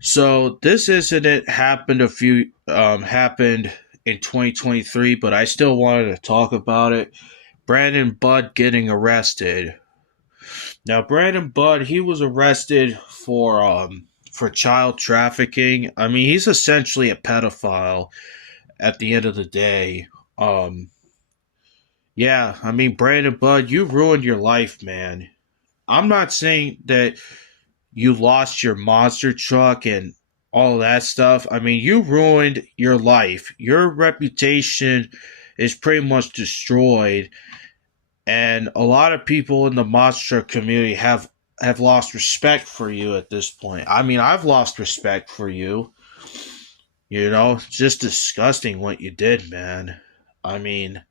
So this incident happened in 2023, but I still wanted to talk about it. Brandon Budd getting arrested. Now, Brandon Budd, he was arrested for child trafficking. I mean, he's essentially a pedophile at the end of the day. Um, yeah, I mean, Brandon Budd, you ruined your life, man. I'm not saying that you lost your monster truck and all that stuff. I mean, you ruined your life. Your reputation is pretty much destroyed, and a lot of people in the monster truck community have lost respect for you at this point. I mean, I've lost respect for you. You know, it's just disgusting what you did, man. I mean,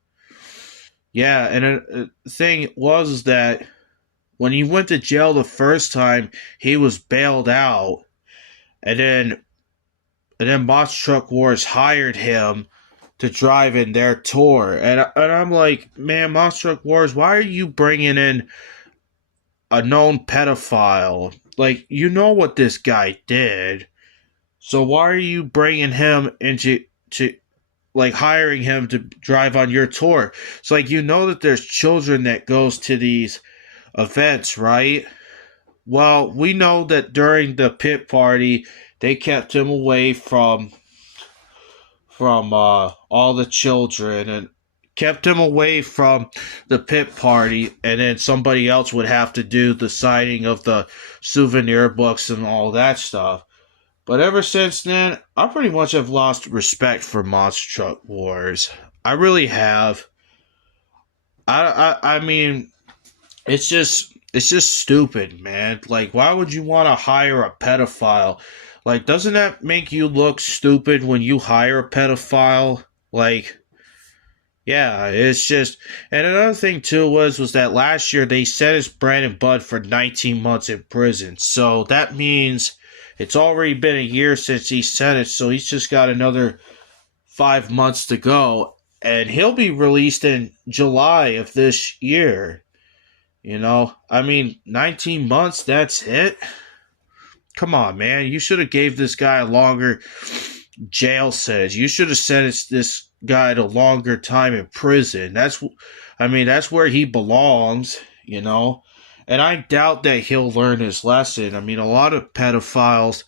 yeah, and the thing was that when he went to jail the first time, he was bailed out, and then Monster Truck Wars hired him to drive in their tour, and I'm like, man, Monster Truck Wars, why are you bringing in a known pedophile? Like, you know what this guy did, so why are you bringing him into to like hiring him to drive on your tour? It's like, you know that there's children that goes to these events, right? Well, we know that during the pit party, they kept him away from all the children and kept him away from the pit party, and then somebody else would have to do the signing of the souvenir books and all that stuff. But ever since then, I pretty much have lost respect for Monster Truck Wars. I really have. I mean, it's just stupid, man. Like, why would you want to hire a pedophile? Like, doesn't that make you look stupid when you hire a pedophile? Like, yeah, it's just. And another thing too was that last year they sentenced Brandon Budd for 19 months in prison. So that means it's already been a year since he's sentenced. So he's just got another 5 months to go, and he'll be released in July of this year. I mean, 19 months, that's it? Come on, man. You should have gave this guy a longer jail sentence. You should have sentenced this guy to longer time in prison. That's where he belongs. And I doubt that he'll learn his lesson. I mean, a lot of pedophiles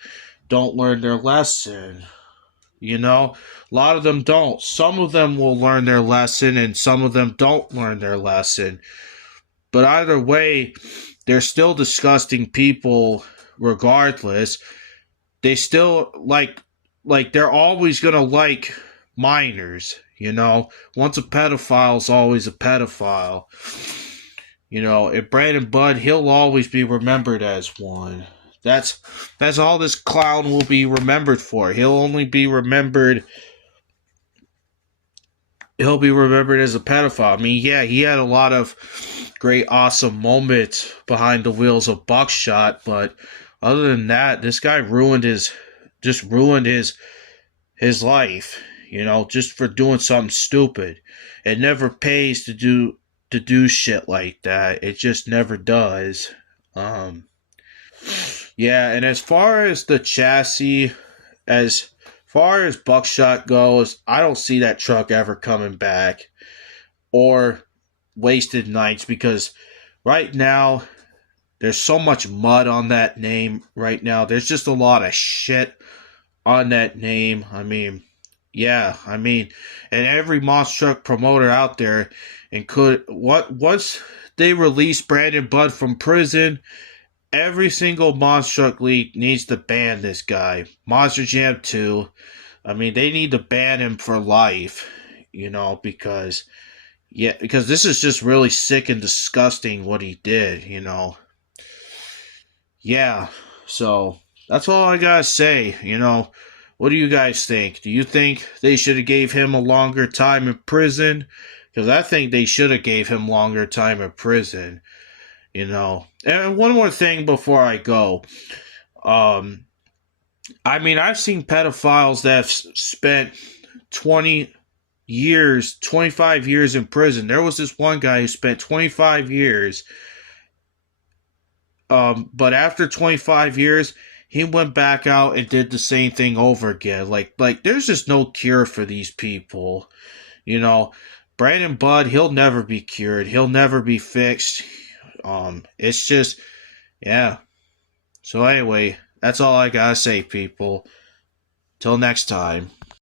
don't learn their lesson. A lot of them don't. Some of them will learn their lesson, and some of them don't learn their lesson. But either way, they're still disgusting people regardless. They still like they're always going to like minors. Once a pedophile's always a pedophile. And Brandon Budd, he'll always be remembered as one. That's all this clown will be remembered for. He'll be remembered as a pedophile. I mean, yeah, he had a lot of great, awesome moments behind the wheels of Buckshot, but other than that, this guy ruined his life. Just for doing something stupid. It never pays to do shit like that. It just never does. Yeah, and as far as the chassis, as far as Buckshot goes, I don't see that truck ever coming back, or Wasted Nights, because right now there's so much mud on that name right now. There's just a lot of shit on that name. I mean, yeah, and every monster truck promoter out there, and once they release Brandon Budd from prison, every single monster truck league needs to ban this guy. Monster Jam 2. I mean, they need to ban him for life, because this is just really sick and disgusting what he did. Yeah, so that's all I gotta say. What do you guys think? Do you think they should have gave him a longer time in prison? Because I think they should have gave him longer time in prison. And one more thing before I go. I've seen pedophiles that have spent 20 years, 25 years in prison. There was this one guy who spent 25 years, but after 25 years, he went back out and did the same thing over again. Like there's just no cure for these people. You know, Brandon Budd, he'll never be cured. He'll never be fixed. It's just, yeah. So anyway, that's all I gotta say, people. Till next time.